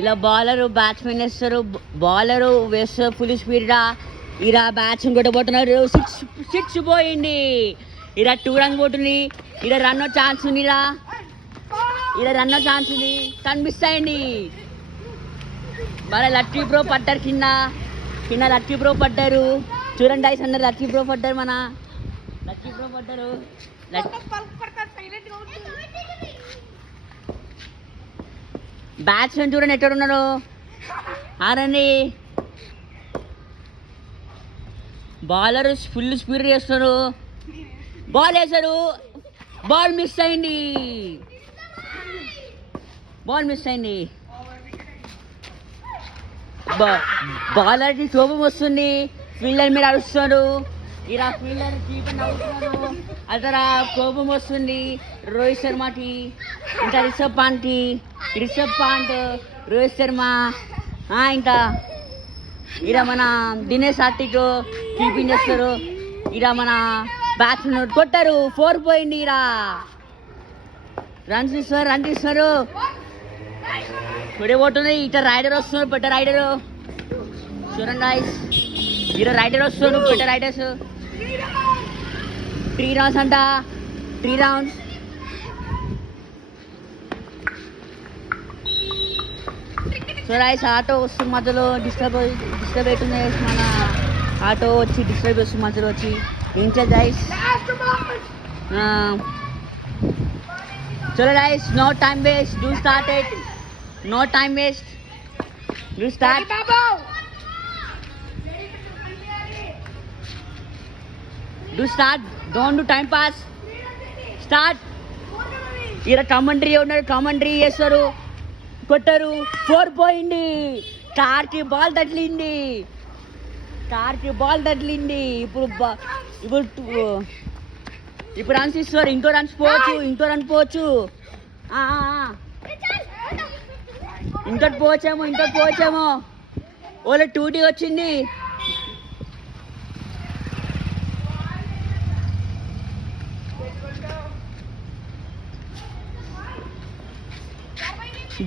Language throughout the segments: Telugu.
ఇలా బౌలరు బ్యాట్స్మెన్ వేస్తారు, బౌలరు వేస్తారు ఫుల్ స్పీడ్ రా. ఇలా బ్యాట్స్మెన్ కొట్టబోతున్నారు, సిక్స్ సిక్స్ పోయింది. ఇలా 2 రన్ పోతుంది. ఇలా రన్ ఛాన్స్ ఉంది. ఇలా రన్ ఛాన్స్ ఉంది, కనిపిస్తాయండి. మన లక్కీ బ్రో పడ్డారు కింద లక్కీ బ్రో పడ్డారు. చూడండి గైస్, అందరు లక్కీ బ్రో పడ్డారు. మన లక్కీ బ్రో పడ్డారు. బ్యాట్స్మెన్ చూడండి ఎక్కడ ఉన్నారు. ఆరండి. బౌలర్ ఫుల్ స్పీడ్ చేస్తారు. బాల్ వేశారు, బాల్ మిస్ అయింది. బౌలర్కి కోపం వస్తుంది. ఫీల్డర్ మీద అరుస్తున్నారు. ఇలా ఫీల్డర్ కీపర్ నవ్వుతున్నారు. అతర కోపం వస్తుంది రోహిత్ శర్మకి, ఇంకా రిషబ్ పంత్, రోహిత్ శర్మ, ఇంకా ఇలా మన దినేష్ కార్తిక్ కీపింగ్ చేస్తారు. ఇలా మన బ్యాట్స్మెన్ కొట్టారు, 4 పోయింది. ఇలా రన్స్ ఇస్తారు. చూడబోతుంది. ఇట రైడర్ వస్తున్నారు, పెద్ద రైడరు. చూడండి గాయ్స్, ఇలా రైడర్ వస్తున్నారు, పెద్ద రైడర్స్. 3 రౌండ్స్ అంట, 3 రౌండ్స్. సో గాయ్స్, ఆటో వస్తుంది మధ్యలో, డిస్టర్బ్ అవుతుంది. మన ఆటో వచ్చి డిస్టర్బ్ వస్తుంది మధ్యలో వచ్చి. ఏం చేద్దాం గాయ్స్? చలో guys, no time waste, do start it. No time waste. You start. Do start. Don't do time pass. Start. ఇలా కమెంటరీ ఉన్నారు, కమెంటరీ చేస్తారు. కొట్టారు, 4 పోయింది. కార్కి బాల్ తగిలింది. ఇప్పుడు రన్స్ ఇస్తారు. ఇంకో రన్స్ పోవచ్చు. ఇంకోటి పోవచ్చేమో. ఓలా 2D వచ్చింది.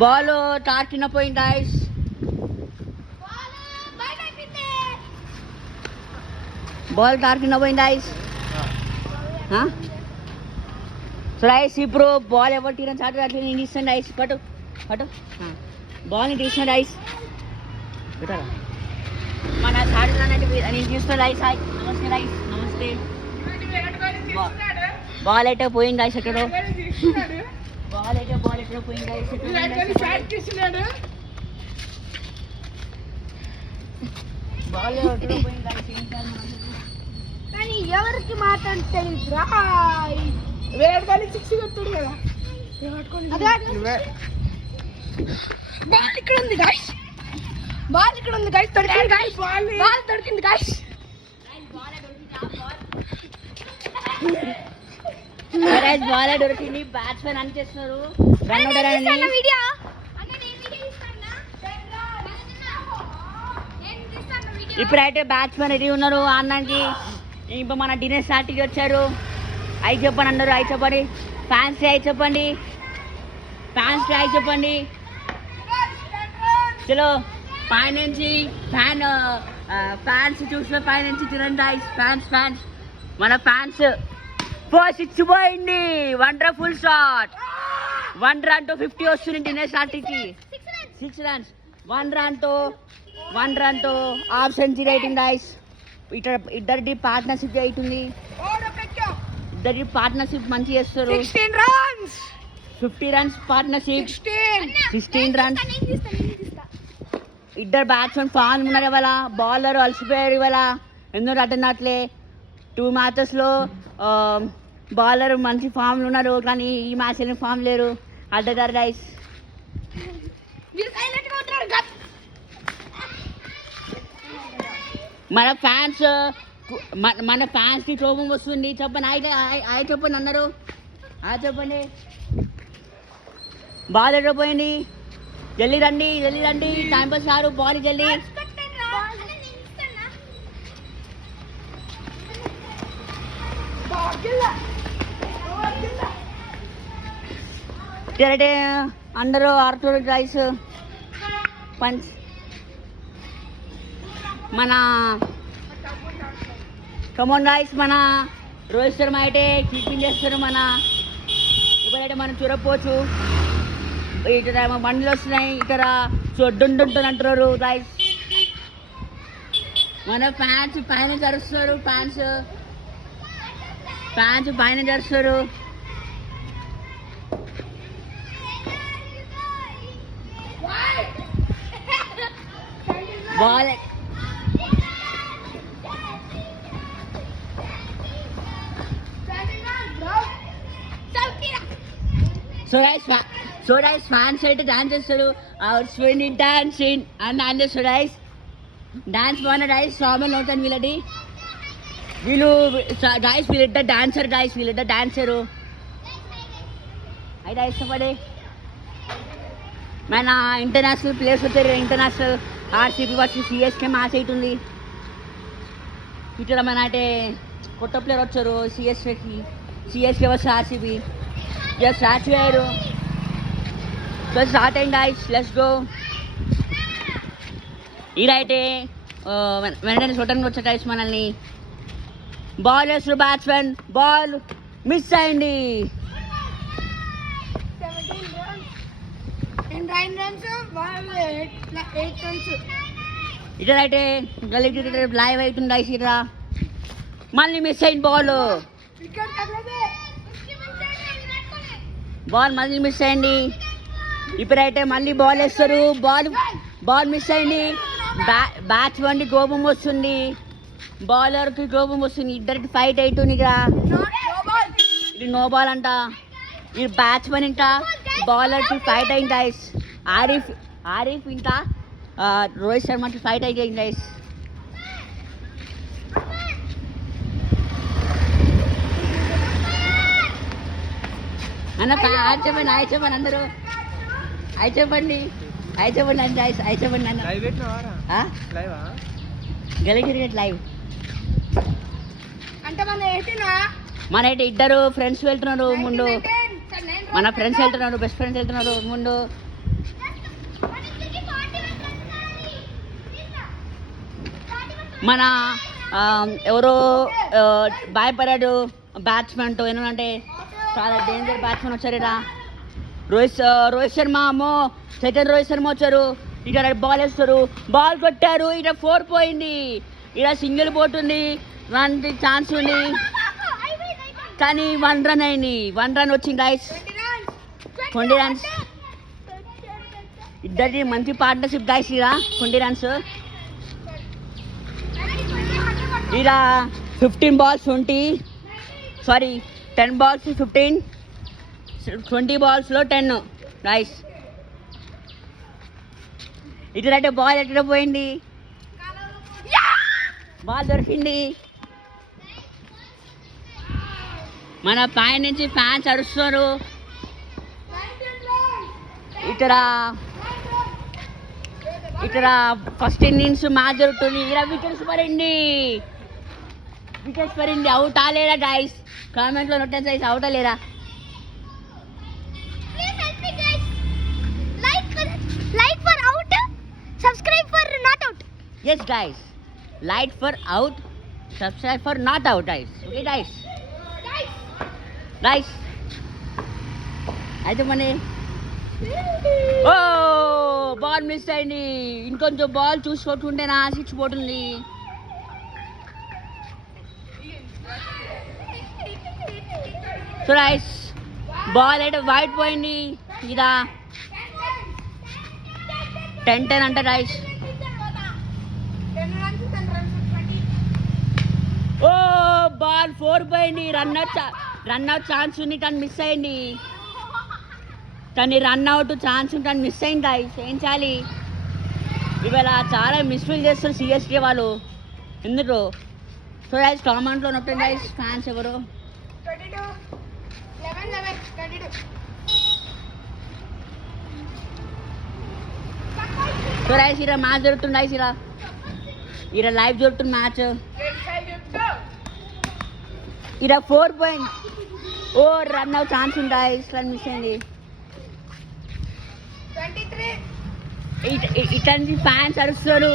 బాల్ టార్ కింద పోయింది గాయ్స్. సో గాయ్స్, ఇప్పుడు బాల్ ఎవరు తీరని చాటు అట్లా నేను ఇస్తాను గాయ్స్. పట్టు బాల్ని తీసిన రైస్ పెట్టారా మన సాడనంటే నేను చూస్తాను రైస్. హాయ్, నమస్తే రైస్, నమస్తే. బాల్ అయితే పోయింది రైస్. ఎక్కడో బాల్ ఎక్కడో పోయింది రైస్. బాల్ ఎక్కడో పోయింది రైస్. కానీ ఎవరికి మాట్లాడి తెలియదు. విరాట్ కోహ్లీ 6 కొట్టాడు కదా. బాల్ ఇక్కడ ఉంది గాయ్స్. దొరికింది గాయ్స్. బాల్ దొరికింది గాయ్స్. బాల్ దొరికింది. బ్యాట్స్మెన్ అని చేస్తున్నారు. ఇప్పుడైతే బ్యాట్స్మెన్ రెడీ ఉన్నారు ఆడడానికి. ఇప్పుడు మన దినేష్ కార్తిక్ వచ్చారు. అయి చెప్పండి అందరూ, అయి చెప్పండి. ఫ్యాన్స్ అయి చెప్పండి. చలో పైనుంచి ఫ్యాన్స్ చూసిన పైనుంచి చూడండి గాయ్స్. ఫ్యాన్స్ మన ఫ్యాన్స్ 4-6 పోయింది. Wonderful shot. 1 రన్ తో 50 వస్తుంది దినేష్ కార్తిక్కి. 6 రన్స్. 1 రన్ తో హాఫ్ సెంచరీ అవుతుంది గాయ్స్. ఇద్దరిది పార్ట్నర్షిప్ అవుతుంది. ఇద్దరి పార్ట్నర్షిప్ మంచి చేస్తారు. 16 రన్స్, 50 రన్స్ పార్ట్నర్షిప్. 16 రన్స్. ఇద్దరు బ్యాట్స్మెన్ ఫామ్ ఉన్నారు ఇవాళ. బౌలర్ అలసిపోయారు ఇవాళ, ఎందుకు అటన్నట్లే. 2 మ్యాచెస్లో బౌలర్ మంచి ఫామ్లు ఉన్నారు, కానీ ఈ మ్యాచ్ ఫామ్ లేరు. అడ్డగారు గైస్. మన ఫ్యాన్స్కి కోపం వస్తుంది. చెప్పండి ఆయన చెప్పండి అన్నారు. చెప్పండి. బాల్ ఎక్కడ పోయింది? జల్దీ రండి టైం పాస్ కాదు. బాల్ జల్దీ. అందరూ ఆడుతున్నారు గైస్. పంచ్ మన కమోన్ గాయ్స్ మన రోహిత్ శర్మ అయితే కీపింగ్ చేస్తారు. మన ఇప్పుడైతే మనం చూడకపోవచ్చు. ఇక్కడ బండ్లు వస్తున్నాయి, ఇక్కడ చొడ్డుంటుంటుంది అంటున్నారు గాయ్స్. మన ఫ్యాన్స్ పైన జరుస్తారు, ఫ్యాన్స్ పైన జరుస్తారు. బాల్ సో guys fans అయితే డాన్స్ చేస్తారు. our swing dancing and so guys dance బాగున్నా guys. సామెల్ అవుతాను వీళ్ళు guys వీళ్ళిద్దరు డాన్సర్ guys వీళ్ళిద్దరు డాన్సరు అయితే ఇష్టపడే మన ఇంటర్నేషనల్ ప్లేయర్స్ వచ్చారు. ఇంటర్నేషనల్ ఆర్సీబీ వచ్చి సిఎస్కే మ్యాచ్ అవుతుంది. ఇక్కడ మన అంటే కొత్త ప్లేయర్ వచ్చారు సిఎస్కే వచ్చి ఆర్సీబీ జస్ట్ స్టార్ట్ అయ్యారు. సో స్టార్ట్ అయింది guys, లెట్స్ గో. ఇదైతే వెంటనే చూడటానికి వచ్చే guys మనల్ని బాల్ వేస్తారు. బ్యాట్స్మెన్ బాల్ మిస్ అయింది. 9 runs, 8 runs. ఇటైతే గల్లీ క్రికెట్ లైవ్ అవుతుంది guys. ఇక్కడ మళ్ళీ మిస్ అయింది బాల్ మళ్ళీ మిస్ అయింది. ఇప్పుడైతే మళ్ళీ బాల్ వేస్తారు. బాల్ మిస్ అయింది. బ్యాట్స్మెన్కి కోపం వస్తుంది, బౌలర్కి కోపం వస్తుంది. ఇద్దరికి ఫైట్ అవుతుంది. ఇక్కడ ఇది నో బాల్ అంట. ఇది బ్యాట్స్మెన్ ఇంకా బౌలర్కి ఫైట్ అయింది గైస్. ఆరిఫ్ ఇంకా రోహిత్ శర్మకి ఫైట్ అయింది గైస్. అన్న చెప్పండి అందరూ చెప్పండి అండి చెప్పండి అన్న గల్లీ క్రికెట్ లైవ్ అంటే మన అయితే ఇద్దరు ఫ్రెండ్స్ వెళ్తున్నారు ముందు. మన ఫ్రెండ్స్ వెళ్తున్నారు, బెస్ట్ ఫ్రెండ్స్ వెళ్తున్నారు ముందు. మన ఎవరో భయపడాడు బ్యాట్స్మెన్తో ఏంటంటే చాలా డేంజర్ బ్యాట్స్మెన్ వచ్చారు. ఇక్కడ రోహిత్ శర్మ రోహిత్ శర్మ వచ్చారు. ఇక్కడ బాల్ వేస్తారు, బాల్ కొట్టారు. ఇక్కడ 4 పోయింది. ఇక్కడ సింగిల్ పోతుంది, రన్ ఛాన్స్ ఉంది కానీ 1 రన్ అయింది. 1 రన్ వచ్చింది గైస్. 20 రన్స్. ఇద్దరిది మంచి పార్ట్నర్షిప్ గైస్. ఇలా 20 రన్స్. ఇలా 15 balls 10 balls 15, 20 balls 10 guys. ఇటురైతే ball ఎక్కడ పోయింది, బాల్ దొరికింది. మన పై నుంచి ఫ్యాన్స్ అరుస్తున్నారు. ఇక్కడ ఫస్ట్ ఇన్నింగ్స్ మ్యాచ్ జరుగుతుంది. ఇక్కడ వికెట్స్ పడింది. అవుట్ అలేరా గైస్? కామెంట్లో నొట్టేసి గైస్ అవుట్ అలేరా? Subscribe for not out. Yes guys, like for out, subscribe for not out guys. Okay guys అయితే మనీ ఓ బాల్ మిస్ అయింది. ఇంకొంచెం బాల్ చూసుకుంటుంటే నా 6 పోతుంది. సో గైస్ బాల్ అయితే వైట్ పోయింది. ఇదా 10 అంట గైస్. ఓ బాల్ 4 పోయింది. రన్ అవుట్ ఛాన్స్ ఉంది కానీ మిస్ అయింది. కానీ రన్ అవుట్ ఛాన్స్ ఉంది కానీ మిస్ అయింది గైస్. ఏం చేయాలి? ఇవాళ చాలా మిస్ఫీల్ చేస్తారు సిఎస్కే వాళ్ళు ఎందుకు. సో గైస్ కామెంట్లో నొట్టండి గైస్ ఫ్యాన్స్ ఎవరు. సో గైస్ ఇలా మ్యాచ్ జరుగుతుంది గైస్. ఇలా లైవ్ జరుగుతుంది మ్యాచ్. ఇలా 4 పాయింట్. ఓ రన్ అవుట్ ఛాన్స్ ఉంటాయి. ఇట్లా మిస్ అయింది. ఇట్లాంటి ఫ్యాన్స్ అరుస్తారు.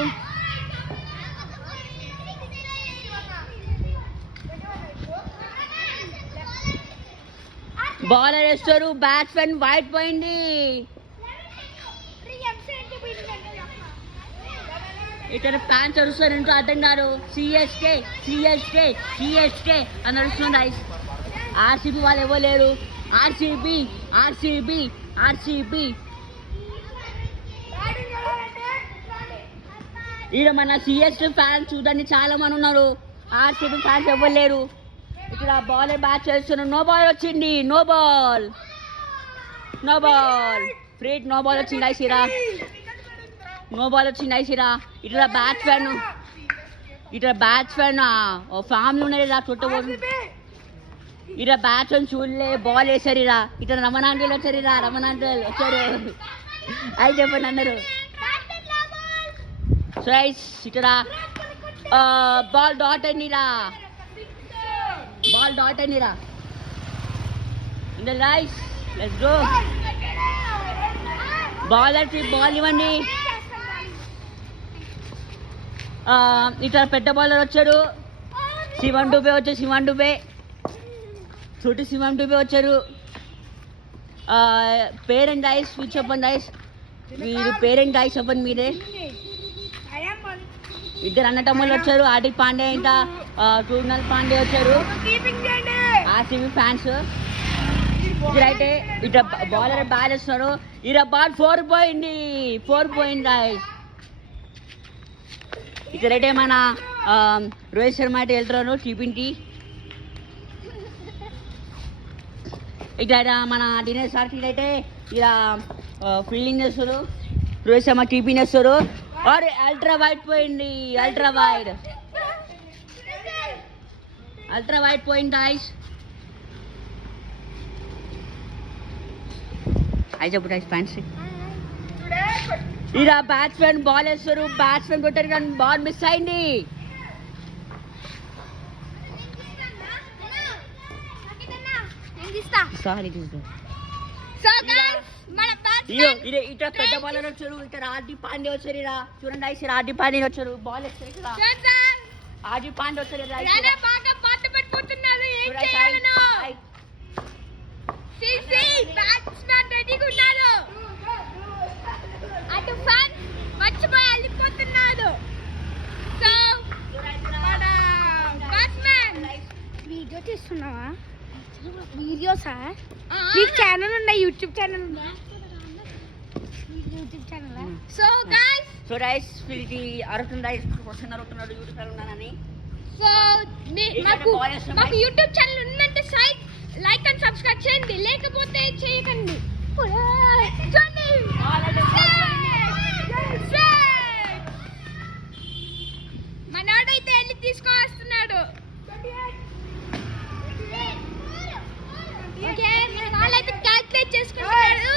బౌలర్ వేస్తారు, బ్యాట్స్మెన్ వైట్ పోయింది. ఇక్కడ ఫ్యాన్స్ అరుస్తారు, ఇంట్లో అర్థం కాదు. సిఎస్కే సిఎస్కే సిఎస్కే అని అరుస్తుంది ఐస్. ఆర్సీబీ వాళ్ళు ఎవరు లేరు. RCB RCB RCB. ఈడ మన సిఎస్కే ఫ్యాన్స్ చూడండి చాలా మంది ఉన్నారు. ఆర్సీబీ ఫ్యాన్స్ ఎవరు లేరు. ఇక్కడ బౌలర్ బ్యాట్ చేస్తున్నారు. నో బాల్ వచ్చింది. No ball no ball free hit. No ball వచ్చింది ఐసిరా. నో బాల్ వచ్చింది ఐసిరా. ఇట్లా బ్యాట్స్మెన్ ఫామ్లో ఉన్నాయి ఇలా చుట్టబోదు. ఇట్లా బ్యాట్స్మెన్ చూడలే, బాల్ వేసారు ఇలా. ఇట్లా రమణాంటలు వచ్చారు ఇలా. రమణాంటలు వచ్చారు అది చెప్పండి అన్నారు. సో ఇక్కడ బాల్ డాట్ అయిందిరా. బాల్ డాట్ అయిందిరా. In the rise. Let's go. బౌలర్కి బాల్ ఇవ్వండి. ఇట్లా పెద్ద బౌలర్ వచ్చారు. శివన్ డుబే వచ్చారు. శివన్ డుబే చుట్టూ శివన్ డుబే వచ్చారు. పేరెంట్ ఐస్ చెప్పండి ఐస్. మీరు పేరెంట్ ఐస్ చెప్పండి మీరే. ఇద్దరు అన్నతమ్ముళ్ళు వచ్చారు. హార్దిక్ పాండే ఇంకా టూర్నల్ పాండే వచ్చారు. RCB fans. ఇక్కడైతే ఇట్లా బౌలర్ బ్యాట్ వేస్తున్నారు. ఇలా బాల్ 4 పోయింది. 4 పోయింది ఐస్. ఇక్కడైతే మన రోహిత్ శర్మ అయితే వెళ్తున్నారు టీపీకి. ఇక్కడ మన దినేష్ కార్తీక్ అయితే ఇలా ఫీల్డింగ్ చేస్తారు. రోహిత్ శర్మ టీపీని వేస్తారు. అరే అల్ట్రా వైడ్ పోయింది. అల్ట్రా వైడ్ పోయింది ఐస్. ఐస్ చెప్పు ఐస్ ఫ్యాన్స్. ఇలా బ్యాట్స్మెన్ బాల్ వేస్తారు. బ్యాట్స్మెన్ కొట్టారు కానీ బాల్ మిస్ అయింది. ఇట్లా పెద్ద బాలర్ వచ్చారు. ఇక్కడ హార్దిక్ పాండే వచ్చారు. ఇలా చూడండి ఐస్. హార్దిక్ పాండే వచ్చారు. బాల్ వేస్తారు. ఇక్కడ హార్దిక్ పాండే వచ్చారు. అటు ఫ్యాన్ మర్చిపోయి వెళ్ళిపోతున్నాడు. సో మన బ్యాట్స్మెన్ వీడియో తీస్తున్నావా? వీడియో సార్ మీకు ఛానల్ ఉందా? యూట్యూబ్ ఛానల్ ఉందా? YouTube channel. సో గైస్ వీళ్ళకి అరుతుంది. క్వశ్చన్ అడుగుతున్నాడు యూట్యూబ్ ఛానల్ ఉన్నానని. సో మాకు యూట్యూబ్ ఛానల్ ఉందంటే సైట్ లైక్ అండ్ సబ్స్క్రైబ్ చేయండి, లేకపోతే చేయకండి. మనోడైతే వెళ్ళి తీసుకొస్తున్నాడు. ఓకే మన వాళ్ళైతే క్యాల్కులేట్ చేసుకుంటున్నాడు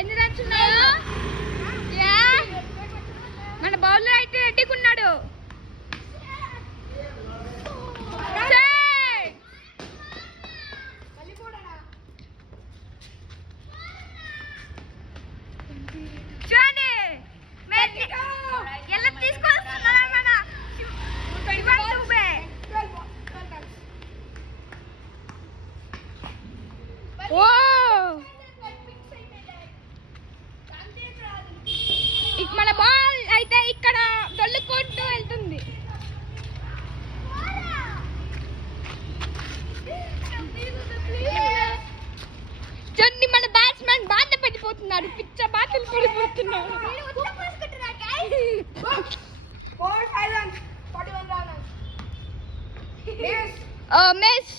ఎన్ని రన్స్ ఉన్నాయో. మన బౌలర్ అయితే రెడీకున్నాడు. మన బాల్ అయితే ఇక్కడ దొల్లుకుంటూ వెళ్తుంది. చూడండి మన బ్యాట్స్మెన్ బాధ పడిపోతున్నాడు. పిచ్చ బాధలు పడిపోతున్నాడు. మిస్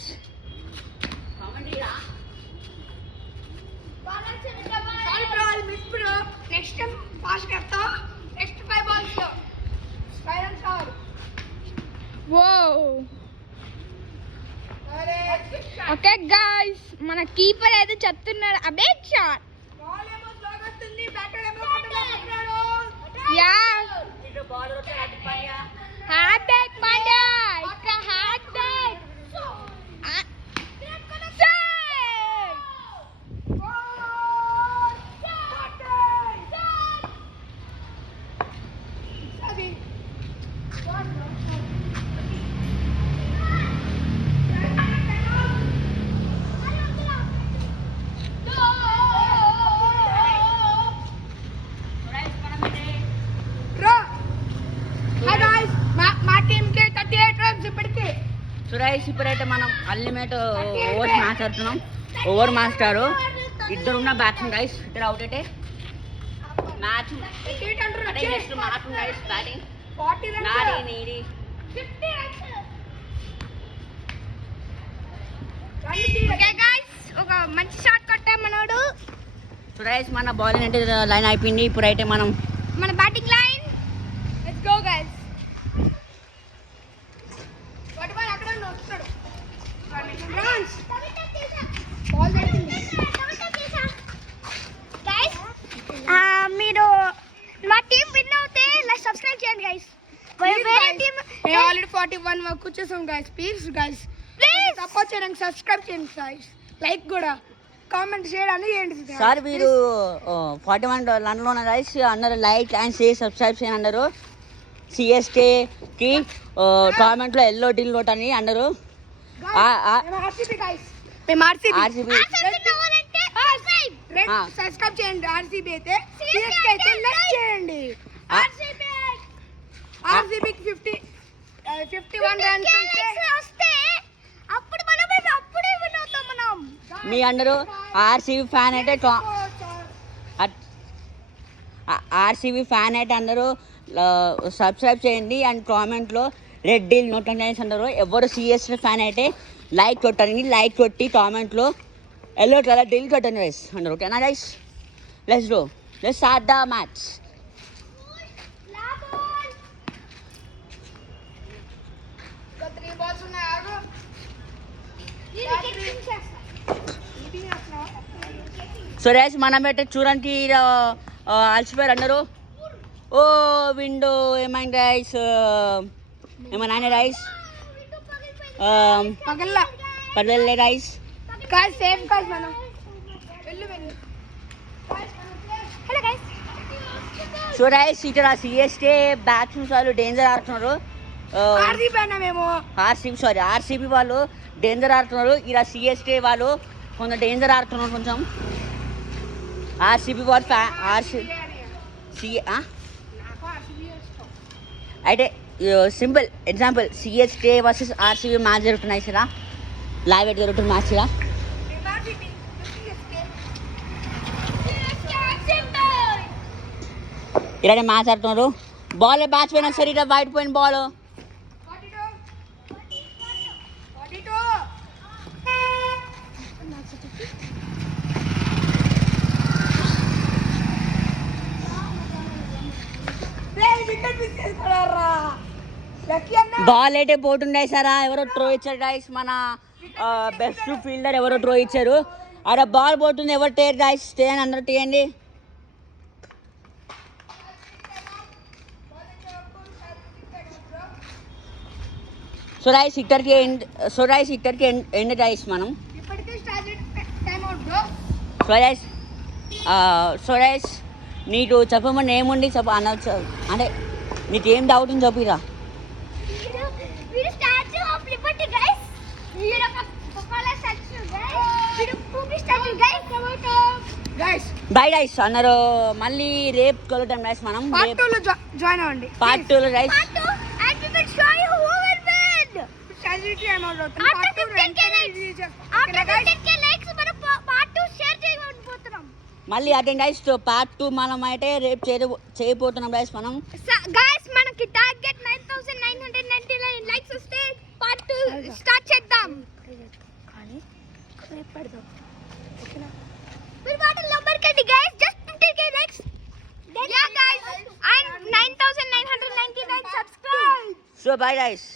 నెక్స్ట్ టైం ఫాస్ట్ करता నెక్స్ట్ 5 balls లో ఫైనల్ స్కోర్. ఓకే గైస్ మన కీపర్ అయితే చెప్తున్నాడు అబేక్ షాట్. బాల్ ఏమో స్లోగా వస్తుంది. బ్యాటర్ ఏమో కొట్టుకుంటున్నాడు. యా ఇటు బాల్ వచ్చే హార్దిక్ పాండ్యా. ఇక్కడ హార్దిక్ సురేష్ ఇప్పుడైతే మనం అల్లిమేట్ ఓవర్ మాట్లాడుతున్నాం. ఓవర్ మాస్టారు ఇద్దరు ఉన్న బ్యాట్స్మెన్ గైస్, ఇద్దరు అవుట్ అయితే match next match guys batting నాది నీది. ఒక మంచి షాట్ కొట్టాం మనోడు. సురేష్ మన బౌలింగ్ అంటే లైన్ అయిపోయింది. ఇప్పుడైతే మనం మన batting line. Let's go guys. మీరు మా టీం విన్ అవుతే సబ్స్క్రైబ్ చేయండి గైస్. వేరే టీం ఆల్రెడీ 41 వరకు వచ్చేసాం గైస్. ప్లీజ్ గైస్ సపోర్ట్ చేయడానికి సబ్స్క్రైబ్ చేయండి గైస్. లైక్ కూడా కామెంట్ షేర్ అని చేయండి సార్. మీరు 41 లండన్లో ఉన్న గైస్ అన్నారు లైక్ అండ్ షేర్ సబ్స్క్రైబ్ చేయండి అన్నారు. సిఎస్కేకి కామెంట్లో ఎల్లో డీల్ నోట్ అని అన్నారు. మేము ఆర్సీబీ సబ్స్క్రైబ్ చేయండి. ఆర్సీబీ అయితే సిఎస్కే అయితే లైక్ చేయండి. ఆర్సీబీకి 51 రన్స్ వస్తే అప్పుడు అప్పుడే విన్ అవుతాం మనం. మీ అందరూ ఆర్సీబీ ఫ్యాన్ అయితే ఆర్సీబీ ఫ్యాన్ అయితే అందరూ సబ్స్క్రైబ్ చేయండి అండ్ కామెంట్లో రెడ్ డీల్ నోటిఫికేషన్స్ అందరూ. ఎవరు సిఎస్కే ఫ్యాన్ అయితే లైక్ కొట్టండి. లైక్ కొట్టి కామెంట్లో ఎల్లో కలర్ డీల్ కొట్టండి గైస్ అందరూ. ఓకేనా guys? Let's go, let's start the match. Suresh మనం అయితే చూడడానికి అలసిపోయారు అందరూ. ఓ విండో ఏమైంది రైస్? ఏమైనా రైస్ పర్లేదు రైస్. సో రైస్ ఇక్కడ సిఎస్కే బ్యాట్స్మెన్స్ వాళ్ళు డేంజర్ ఆడుతున్నారు. ఆర్సీబీ వాళ్ళు డేంజర్ ఆడుతున్నారు. ఇలా సిఎస్కే వాళ్ళు కొంచెం డేంజర్ ఆడుతున్నారు. కొంచెం ఆర్సీబీ వాళ్ళు అయితే simple example CSK versus RCB match జరుగుతున్నాయి సార్. లైవ్ ఎట్ జరుగుతున్న మ్యాచ్ ఇలా ఇలానే మ్యాచ్ ఆడుతున్నారు. బాల్ బ్యాచ్ పోయినా సరే ఇలా బయట పోయిన బాల్. బాల్ అయితే పోతుండే సారా. ఎవరో త్రో ఇచ్చారు గైస్. మన బెస్ట్ ఫీల్డర్ ఎవరో త్రో ఇచ్చారు. అక్కడ బాల్ పోతుంది. ఎవరు టేర్ గైస్ స్టే అని అందరూ తీయండి. సో రైస్ ఇక్కడికి ఎండ్ గైస్ మనం. సో రైస్ నీకు చెప్పమని ఏముండి అనొచ్చు అంటే నీకేం డౌట్ ఉంది చెప్పిరా. బై గైస్ అన్నారు. మళ్ళీ రేపు కలుగుతాం గైస్ మనం. జాయిన్ అవ్వండి పార్ట్ 2లో గైస్. మళ్ళీ అటెండ్ గైస్ పార్ట్ 2 మనం అయితే రేపు చేయబోతున్నాం గైస్ మనం. గైస్ మనకి టార్గెట్ 9999 లైక్స్ వస్తే పార్ట్ 2 స్టార్ట్ చేద్దాం. కానీ రేపు పెడదాం. ఓకేనా? మీరు బాటల్ నంబర్ కండి guys. Just 50k likes. Yeah guys and 9999 subscribe. So bye guys.